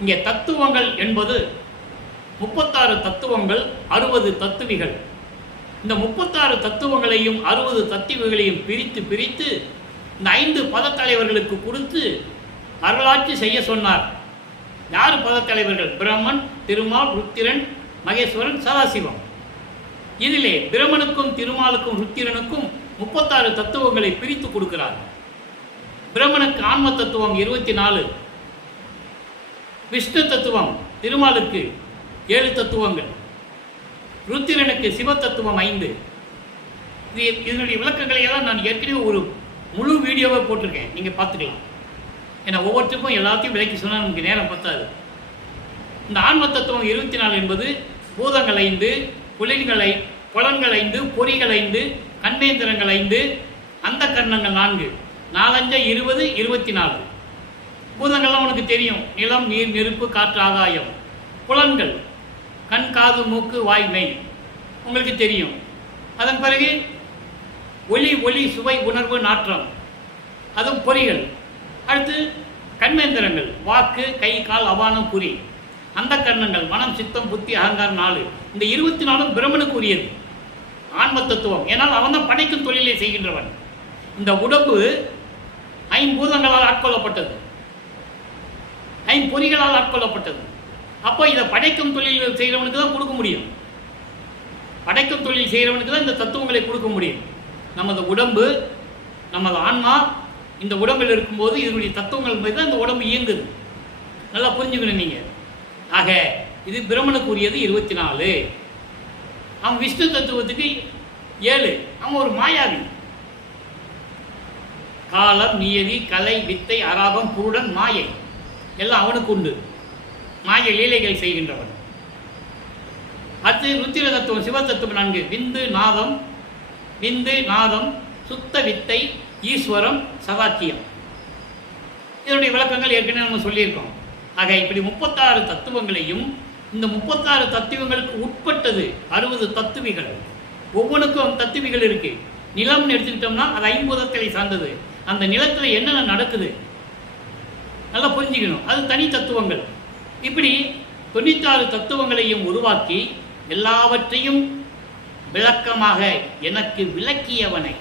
இங்கே தத்துவங்கள் என்பது 36 தத்துவங்கள், 60 தத்துவிகள். இந்த 36 தத்துவங்களையும் 60 தத்துவிகளையும் பிரித்து இந்த 5 பதத்தலைவர்களுக்கு கொடுத்து அருளாட்சி செய்ய சொன்னார். யார் பதத்தலைவர்கள்? பிரம்மன், திருமால், ருத்திரன், மகேஸ்வரன், சதாசிவம். இதிலே பிரம்மனுக்கும் திருமாலுக்கும் ருத்திரனுக்கும் 36 தத்துவங்களை பிரித்து கொடுக்கிறார். பிரம்மனுக்கு ஆன்ம தத்துவம் 24, விஷ்ணு தத்துவம் திருமாலுக்கு 7 தத்துவங்கள், ருத்திரனுக்கு சிவ தத்துவம் 5. இதனுடைய விளக்கங்களை எல்லாம் நான் ஏற்கனவே ஒரு முழு வீடியோவை போட்டிருக்கேன், நீங்கள் பார்த்துக்கலாம். ஏன்னா ஒவ்வொருத்தருக்கும் எல்லாத்தையும் விளக்கி சொன்னால் நமக்கு நேரம் பத்தாது. இந்த ஆன்ம தத்துவம் 24 என்பது பூதங்கள் 5, புலன்கள் 5, பொறிகள் 5, கண்மேந்திரங்கள் 5, அந்த கரணங்கள் 4, 4 20, 24. பூதங்கள்லாம் உனக்கு தெரியும். நிலம், நீர், நெருப்பு, காற்று, ஆகாயம். புலன்கள் கண், காது, மூக்கு, வாய், மெய் உங்களுக்கு தெரியும். அதன் பிறகு ஒளி, சுவை, உணர்வு, நாற்றம், அதுவும் பொறிகள். அடுத்து கண்மேந்திரங்கள் வாக்கு, கை, கால், அபானம், குறி. அந்த கரணங்கள் மனம், சித்தம், புத்தி, அகங்காரம் 4. இந்த 24 பிரம்மனுக்கு உரியது, ஆன்ம தத்துவம். ஏன்னால் அவன் தான் படைக்கும் தொழிலை செய்கின்றவன். இந்த உடம்பு 5 பூதங்களால் ஆட்கொள்ளப்பட்டது, 5 பொறிகளால் ஆட்கொள்ளப்பட்டது. அப்போ இதை படைக்கும் தொழில் செய்கிறவனுக்கு தான் கொடுக்க முடியும். படைக்கும் தொழில் செய்கிறவனுக்கு தான் இந்த தத்துவங்களை கொடுக்க முடியும். நமது உடம்பு, நமது ஆன்மா இந்த உடம்பில் இருக்கும்போது இதனுடைய தத்துவங்கள் மீது தான் இந்த உடம்பு இயங்குது. நல்லா புரிஞ்சுக்கணும் நீங்கள். ஆக இது பிரம்மனுக்குரியது 24. அவன் விஷ்ணு தத்துவத்துக்கு 7. அவன் ஒரு மாயாவி. காலம், நியதி, கலை, வித்தை, அராகம், புருடன், மாயை எல்லாம் அவனுக்கு உண்டு. மாய லீலைகள் செய்கின்றவன். அது ருத்திர தத்துவம், சிவ தத்துவம் 4. விந்து, நாதம், சுத்த வித்தை, ஈஸ்வரம், சதாக்கியம். இதனுடைய விளக்கங்கள் ஏற்கனவே நம்ம சொல்லியிருக்கோம். ஆக இப்படி 36 தத்துவங்களையும், இந்த 36 தத்துவங்களுக்கு உட்பட்டது 60 தத்துவிகள். ஒவ்வொன்றுக்கும் தத்துவிகள் இருக்கு. நிலம்னு எடுத்துக்கிட்டோம்னா அது 50 சார்ந்தது. அந்த நிலத்தில் என்னென்ன நடக்குது நல்லா புரிஞ்சுக்கணும். அது தனி தத்துவங்கள். இப்படி 96 தத்துவங்களையும் உருவாக்கி எல்லாவற்றையும் விளக்கமாக எனக்கு விளக்கியவனை,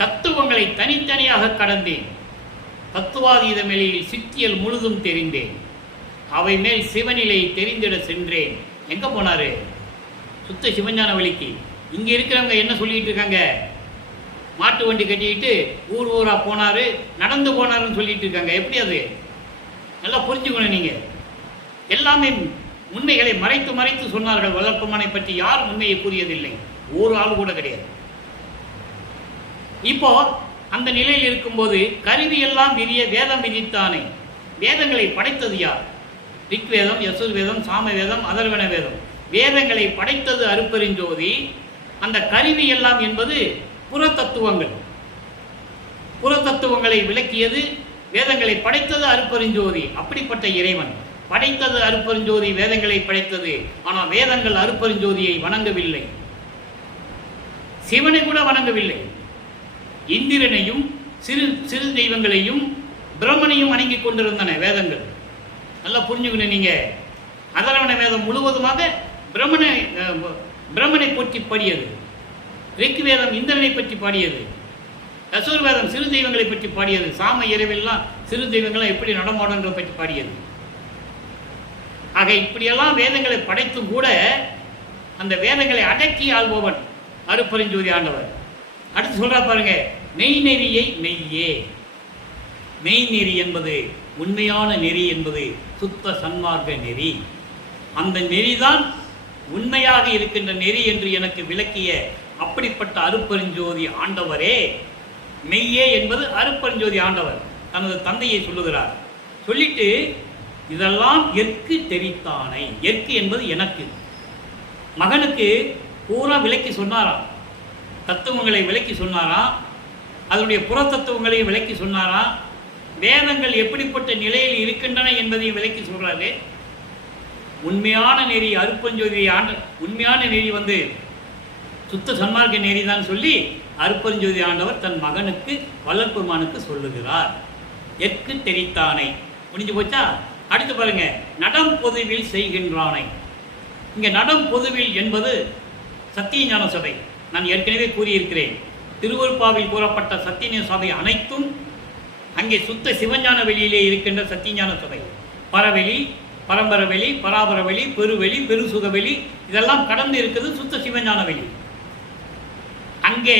தத்துவங்களை தனித்தனியாக கடந்தேன், தத்துவாதீத மேலையில் சித்தியல் முழுதும் தெரிந்தேன், அவை மேல் சிவநிலை தெரிந்திட சென்றேன். எங்கே போனார்? சுத்த சிவஞான வழிக்கு. இங்கே இருக்கிறவங்க என்ன சொல்லிட்டு இருக்காங்க? மாட்டு வண்டி கட்டிக்கிட்டு ஊராக போனார், நடந்து போனாருன்னு சொல்லிட்டு இருக்காங்க. எப்படி அது? நல்லா புரிஞ்சுக்கணும். நீங்கள் எல்லாமே உண்மைகளை மறைத்து சொன்னார்கள். வளர்ப்புமனை பற்றி யாரும் உண்மையை கூறியதில்லை, ஒரு ஆள் கூட கிடையாது. இப்போ அந்த நிலையில் இருக்கும்போது கருவி எல்லாம் விரிய வேதம் விதித்தானே. வேதங்களை படைத்தது யார்? ரிக்வேதம், யசுர்வேதம், சாமவேதம், அதர்வண வேதம். வேதங்களை படைத்தது அருப்பெருஞ்சோதி. அந்த கருவி எல்லாம் என்பது புறத்தத்துவங்கள். புறத்தத்துவங்களை விளக்கியது வேதங்களை படைத்தது அருப்பெருஞ்சோதி. அப்படிப்பட்ட இறைவன் படைத்தது அருப்பெருஞ்சோதி, வேதங்களை படைத்தது. ஆனால் வேதங்கள் அருப்பெருஞ்சோதியை வணங்கவில்லை, சிவனை கூட வணங்கவில்லை. இந்திரனையும் சிறு தெய்வங்களையும் பிரம்மனையும் வணங்கி கொண்டிருந்தன வேதங்கள். நல்லா புரிஞ்சுக்கணும் நீங்க. அதர்வண வேதம் முழுவதுமாக பிரம்மனை பற்றி பாடியது. ரிக் வேதம் இந்திரனை பற்றி பாடியது. யசுர்வேதம் சிறு தெய்வங்களை பற்றி பாடியது. சாம இரவெல்லாம் சிறு தெய்வங்களாம் எப்படி நடமாடுன்றதை பற்றி பாடியது. ஆக இப்படியெல்லாம் வேதங்களை படைத்தும் கூட அந்த வேதங்களை அடக்கி ஆள்பவன் அருப்பெருஞ்சோதி ஆண்டவர். அடுத்து சொல்றா பாருங்க, மெய்நெறியை மெய்யே. மெய்நெறி என்பது உண்மையான நெறி என்பது சுத்த சன்மார்க்க நெறி. அந்த நெறிதான் உண்மையாக இருக்கின்ற நெறி என்று எனக்கு விளக்கிய அப்படிப்பட்ட அருப்பெருஞ்சோதி ஆண்டவரே. மெய்யே என்பது அருப்பெருஞ்சோதி ஆண்டவர் தனது தந்தையை சொல்லுகிறார். சொல்லிட்டு இதெல்லாம் எற்கு தெரித்தானை. எற்கு என்பது எனக்கு, மகனுக்கு பூரா விளக்கி சொன்னாராம். தத்துவங்களை விளக்கி சொன்னாராம், அதனுடைய புறத்தத்துவங்களையும் விளக்கி சொன்னாராம். வேதங்கள் எப்படிப்பட்ட நிலையில் இருக்கின்றன என்பதையும் விளக்கி சொல்றாரு. உண்மையான நெறி அருப்பெருஞ்சோதி உண்மையான நெறி வந்து சுத்த சன்மார்க்க நெறி தான் சொல்லி அருப்பெருஞ்சோதி ஆண்டவர் தன் மகனுக்கு வளர்ப்பெருமானுக்கு சொல்லுகிறார். எற்கு தெரித்தானை. முடிஞ்சு போச்சா? அடுத்து பாருங்க, நடம் பொதுவில் செய்கின்றானை. இங்க நடம் பொதுவில் என்பது சத்தியஞான சபை. நான் ஏற்கனவே கூறியிருக்கிறேன். திருவருப்பாவில் கூறப்பட்ட சத்தியஞான சபை அனைத்தும் அங்கே சுத்த சிவஞான வெளியிலே இருக்கின்ற சத்தியஞான சபை. பரவெளி, பரம்பரவெளி, பராபரவெளி, பெருவெளி, பெருசுகவெளி இதெல்லாம் கடந்து இருக்கிறது சுத்த சிவஞான வெளி. அங்கே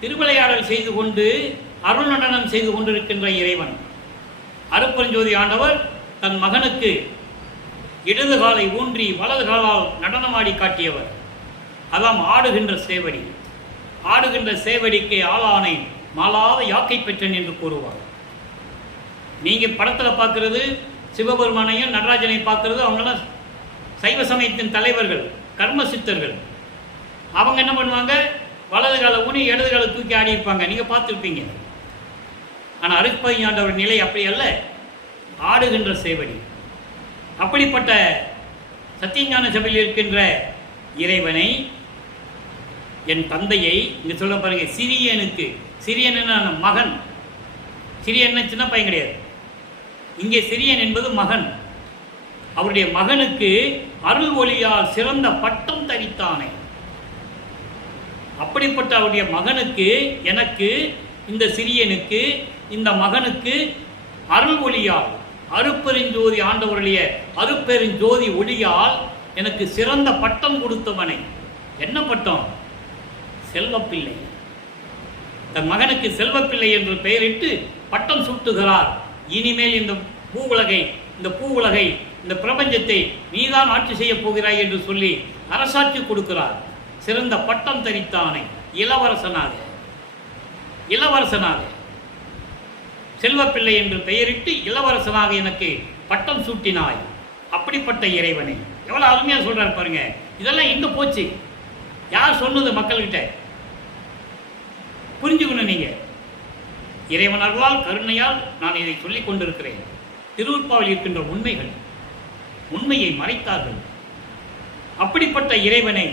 திருவிளையாடல் செய்து கொண்டு அருள் நடனம் செய்து கொண்டிருக்கின்ற இறைவன் அருப்பெருஞ்சோதி ஆண்டவர் தன் மகனுக்கு இடது காலை ஊன்றி வலது காலால் நடனமாடி காட்டியவர். அதான் ஆடுகின்ற சேவடி. ஆடுகின்ற சேவடிக்கு ஆளானை மாளாத யாக்கை பெற்றன் என்று கூறுவார். நீங்கள் படத்தில் பார்க்கறது சிவபெருமானையும் நடராஜனை பார்க்கறது அவங்களாம் சைவ சமயத்தின் தலைவர்கள் கர்ம சித்தர்கள் அவங்க என்ன பண்ணுவாங்க, வலது கால ஊனி இடது கால தூக்கி ஆடி இருப்பாங்க, நீங்கள் பார்த்துருப்பீங்க. ஆனால் அருட்பதி ஆண்டவர் நிலை அப்படி அல்ல, ஆடுகின்ற சேவடி. அப்படிப்பட்ட சத்தியஞான சபையில் இருக்கின்ற இறைவனை, என் தந்தையை இங்கே சொல்ல பாருங்க, சிறியனுக்கு, சிறியன் மகன், சிறியன் சின்ன பையன் கிடையாது, இங்கே சிறியன் என்பது மகன். அவருடைய மகனுக்கு அருள் ஒளியால் சிறந்த பட்டம் தரித்தானே. அப்படிப்பட்ட அவருடைய மகனுக்கு, எனக்கு, இந்த சிறியனுக்கு, இந்த மகனுக்கு அருள் ஒளியால், அருட்பெருஞ்சோதி ஆண்டவருடைய அருட்பெருஞ்சோதி ஒளியால் எனக்கு சிறந்த பட்டம் கொடுத்தவனை. என்ன பட்டம்? செல்வப்பிள்ளை. தன் மகனுக்கு செல்வப்பிள்ளை என்று பெயரிட்டு பட்டம் சூட்டுகிறார். இனிமேல் இந்த பூவுலகை இந்த பிரபஞ்சத்தை நீதான் ஆட்சி செய்ய போகிறாய் என்று சொல்லி அரசாட்சி கொடுக்கிறார். சிறந்த பட்டம் தரித்தானே, இளவரசனாக செல்வப்பிள்ளை என்று பெயரிட்டு இளவரசனாக எனக்கு பட்டம் சூட்டினாய். அப்படிப்பட்ட இறைவனை எவ்வளவு அருமையாக சொல்றாரு பாருங்க. இதெல்லாம் எங்க போச்சு? யார் சொன்னது மக்கள்கிட்ட? புரிஞ்சுக்கணும். நீங்க இறைவன் அருளால் கருணையால் நான் இதை சொல்லிக் கொண்டிருக்கிறேன். திருவுற்பாவில் இருக்கின்ற உண்மையை மறைத்தார்கள். அப்படிப்பட்ட இறைவனை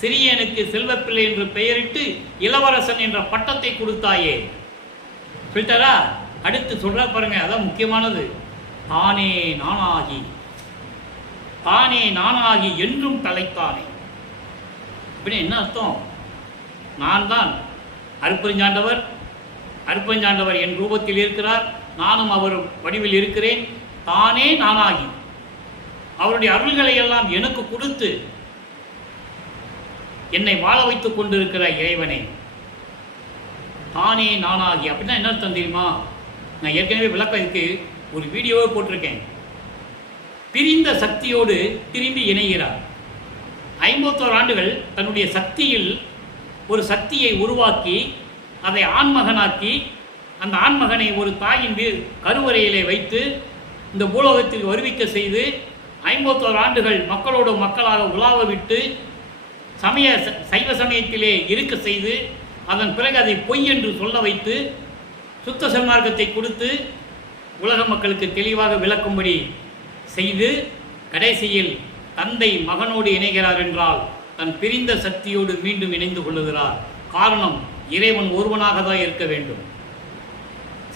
சிறியனுக்கு செல்வப்பிள்ளை என்று பெயரிட்டு இளவரசன் என்ற பட்டத்தை கொடுத்தாயே சொல்லிட்டாரா? அடுத்து சொல்ற பாருங்க, அதான் முக்கியமானது. தானே நானாகி என்றும் தலைத்தானே. அப்படின்னு என்ன அர்த்தம்? நான் தான் அருட்பெருஞ்சாண்டவர் என் ரூபத்தில் இருக்கிறார், நானும் அவர் வடிவில் இருக்கிறேன். தானே நானாகி அவருடைய அருள்களை எல்லாம் எனக்கு கொடுத்து என்னை வாழ வைத்துக் கொண்டிருக்கிற இறைவனை தானே நானாகி. அப்படின்னா என்ன அர்த்தம் தெரியுமா? நான் ஏற்கனவே விளக்கம் இதுக்கு ஒரு வீடியோவை போட்டிருக்கேன். பிரிந்த சக்தியோடு திரும்பி இணைகிறார். 51 ஆண்டுகள் தன்னுடைய சக்தியில் ஒரு சக்தியை உருவாக்கி அதை ஆண்மகனாக்கி, அந்த ஆண்மகனை ஒரு தாயின் கருவறையிலே வைத்து இந்த பூலோகத்தில் வருவிக்க செய்து 51 ஆண்டுகள் மக்களோடு மக்களாக உலாவ விட்டு சைவ சமயத்திலே இருக்க செய்து, அதன் பிறகு அதை பொய் என்று சொல்ல வைத்து சுத்த சன்மார்க்கத்தை கொடுத்து உலக மக்களுக்கு தெளிவாக விளக்கும்படி செய்து, கடைசியில் தந்தை மகனோடு இணைகிறார் என்றால் தன் பிரிந்த சக்தியோடு மீண்டும் இணைந்து கொள்ளுகிறார். காரணம், இறைவன் ஒருவனாக தான் இருக்க வேண்டும்.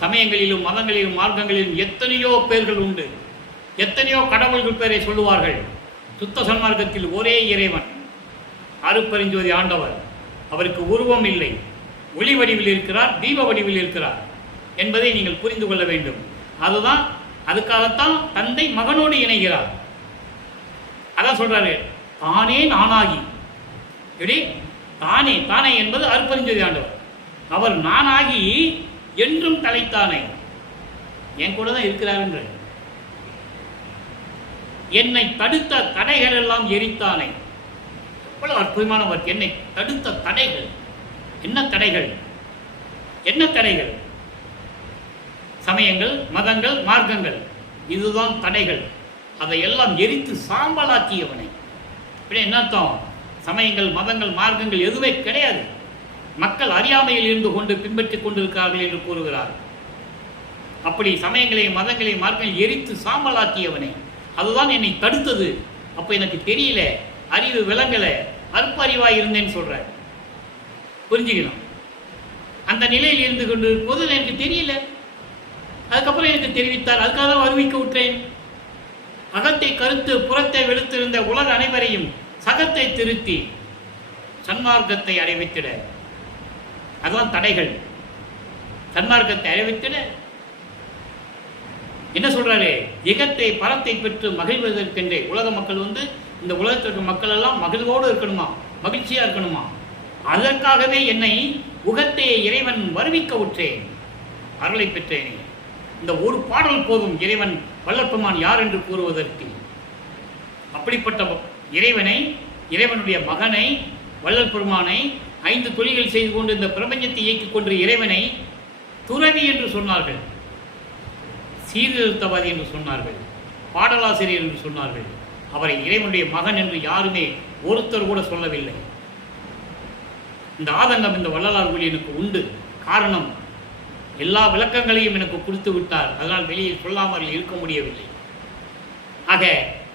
சமயங்களிலும் மதங்களிலும் மார்க்கங்களிலும் எத்தனையோ பேர்கள் உண்டு, எத்தனையோ கடவுள்கள் பேரை சொல்லுவார்கள். சுத்த சன்மார்க்கத்தில் ஒரே இறைவன், அருட்பெருஞ்சோதி ஆண்டவர். அவருக்கு உருவம் இல்லை, ஒளி வடிவில் இருக்கிறார், தீப வடிவில் இருக்கிறார் என்பதை நீங்கள் புரிந்து கொள்ள வேண்டும். அதுக்காகத்தான் தந்தை மகனோடு இணைகிறார். அதான் சொல்றாரு, தானே நானாகி. எப்படி? தானே என்பது அருட்பெருஞ்சோதி ஆண்டவர். அவர் நானாகி என்றும் தலைத்தானே, என் கூட தான் இருக்கிறார். என்னை தடுத்த தடைகள் எல்லாம் எரித்தானே. எவ்வளவு அற்புதமான வார்த்தை. என்னை தடுத்த தடைகள். என்ன தடைகள்? சமயங்கள், மதங்கள், மார்க்கங்கள், இதுதான் தடைகள். அதையெல்லாம் எரித்து சாம்பலாக்கியவனை. இப்படி என்ன அர்த்தம்? சமயங்கள், மதங்கள், மார்க்கங்கள் எதுவே கிடையாது. மக்கள் அறியாமையில் இருந்து கொண்டு பின்பற்றிக் கொண்டிருக்கிறார்கள் என்று கூறுகிறார். அப்படி சமயங்களையும் மதங்களையும் மார்க்கங்களையும் எரித்து சாம்பலாக்கியவனை. அதுதான் என்னை தடுத்தது. அப்போ எனக்கு தெரியல, அறிவு விளங்கலை, அற்ப அறிவாக இருந்தேன்னு சொல்கிறார். புரிஞ்சுக்கணும். அந்த நிலையில் இருந்து கொண்டு இருக்கும்போது எனக்கு தெரியல, அதுக்கப்புறம் எனக்கு தெரிவித்தார். அதுக்காக தான் வருவிக்க விட்டேன். அகத்தை கருத்து புறத்தை வெளுத்திருந்த உலக அனைவரையும் சகத்தை திருத்தி சன்மார்க்கத்தை அடைவித்திட. அதுதான் தடைகள். சன்மார்க்கத்தை அடைவித்திட என்ன சொல்றாரு? இகத்தை பரத்தை பெற்று மகிழ்வதற்கென்றே உலக மக்கள் இந்த உலகத்திற்கு மக்கள் எல்லாம் மகிழ்வோடு இருக்கணுமா, மகிழ்ச்சியா இருக்கணுமா, அதற்காகவே என்னை உகத்தை இறைவன் வருவிக்க விட்டேன், அருளை பெற்றேனே. இந்த ஒரு பாடல் போதும் இறைவன் வல்லற்பெருமான் யார் என்று கூறுவதற்கு. அப்படிப்பட்ட இறைவனுடைய மகனை, வள்ளல் பெருமானை, 5 தொழில்கள் செய்து கொண்டு இந்த பிரபஞ்சத்தை இயக்கிக் கொண்ட இறைவனை துறவி என்று சொன்னார்கள், சீர்திருத்தவாதி என்று சொன்னார்கள், பாடலாசிரியர் என்று சொன்னார்கள். அவரை இறைவனுடைய மகன் என்று யாருமே ஒருத்தர் கூட சொல்லவில்லை. இந்த ஆதங்கம் இந்த வள்ளலார் ஊழியனுக்கு உண்டு. காரணம், எல்லா விளக்கங்களையும் எனக்கு கொடுத்து விட்டார், அதனால் வெளியில் சொல்லாமல் இருக்க முடியவில்லை. ஆக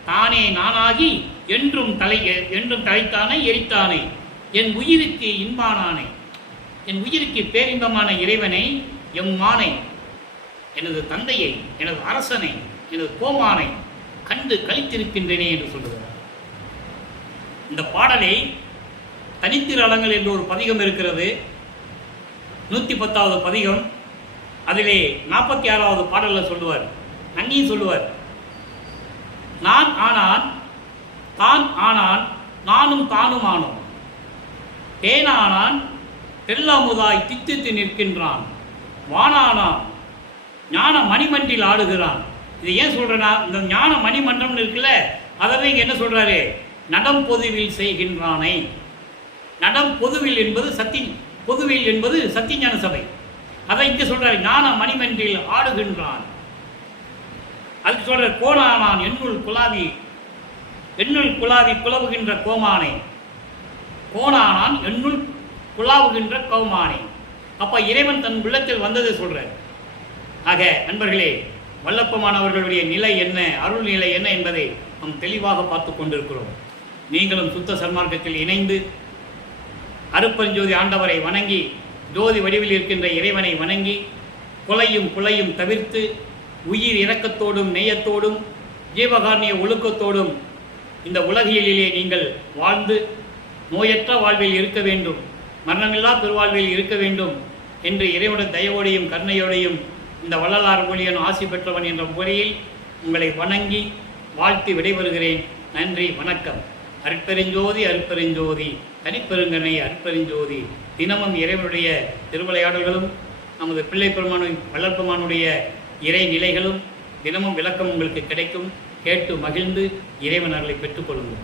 தானே நானாகி என்றும் தலைத்தானே எரித்தானே, என் உயிருக்கு இன்பானானே, என் உயிருக்கு பேரின்பமான இறைவனை, எம்மானை, எனது தந்தையை, எனது அரசனை, எனது கோமானை கண்டு கழித்திருக்கின்றனே என்று சொல்லுகிறார். இந்த பாடலை தனித்திரளங்கள் என்ற ஒரு பதிகம் இருக்கிறது, 110வது பதிகம். அதிலே 46வது பாடலில் சொல்லுவார், அங்கேயும் சொல்லுவார், நான் ஆனான் தான் ஆனான் நானும் தானும் ஆனோம், தேனானான் தெல்லாமுதாய் தித்தித்து நிற்கின்றான், வானானான் ஞான மணிமன்றில் ஆடுகிறான். இதை ஏன் சொல்றேன்னா, இந்த ஞான மணிமன்றம் இருக்குல்ல, அதை இங்கே என்ன சொல்றாரு, நடம் பொதுவில் செய்கின்றானை. நடம் பொதுவில் என்பது பொதுவில் என்பது சத்தியஞான சபை. அதை இங்கே சொல்றாரு, ஞான மணிமன்றில் ஆடுகின்றான். அதுக்கு சொல்ற கோணானான் எண்ணுள் குலாவி குலவுகின்ற கோமானை, கோணானான் எண்ணுள் குலாவுகின்ற கோமானை. அப்ப இறைவன் தன் உள்ளத்தில் வந்ததை சொல்ற. ஆக நண்பர்களே, வல்லப்பமானவர்களுடைய நிலை என்ன, அருள் நிலை என்ன என்பதை நாம் தெளிவாக பார்த்து கொண்டிருக்கிறோம். நீங்களும் சுத்த சன்மார்க்கத்தில் இணைந்து அருப்பஞ்சோதி ஆண்டவரை வணங்கி, ஜோதி வடிவில் இருக்கின்ற இறைவனை வணங்கி, குலையும் தவிர்த்து உயிர் இரக்கத்தோடும் நெய்யத்தோடும் ஜீவகாரணிய ஒழுக்கத்தோடும் இந்த உலகியலிலே நீங்கள் வாழ்ந்து நோயற்ற வாழ்வில் இருக்க வேண்டும், மரணமில்லா பெருவாழ்வில் இருக்க வேண்டும் என்று இறைவனுடைய தயவோடையும் கருணையோடையும் இந்த வள்ளலார் ஊழியன் ஆசி பெற்றவன் என்ற முறையில் உங்களை வணங்கி வாழ்த்தி விடைபெறுகிறேன். நன்றி, வணக்கம். அருட்பெருஞ்சோதி அருட்பெருஞ்சோதி தனிப்பெருங்கனை அருட்பெருஞ்சோதி. தினமும் இறைவனுடைய திருவிளையாடல்களும் நமது பிள்ளை பெருமானும் வளர்ப்பெருமானுடைய இறை நிலைகளும் தினமும் விளக்கம் உங்களுக்கு கிடைக்கும். கேட்டு மகிழ்ந்து இறைவன் அருளை பெற்றுக்கொள்ளுங்கள்.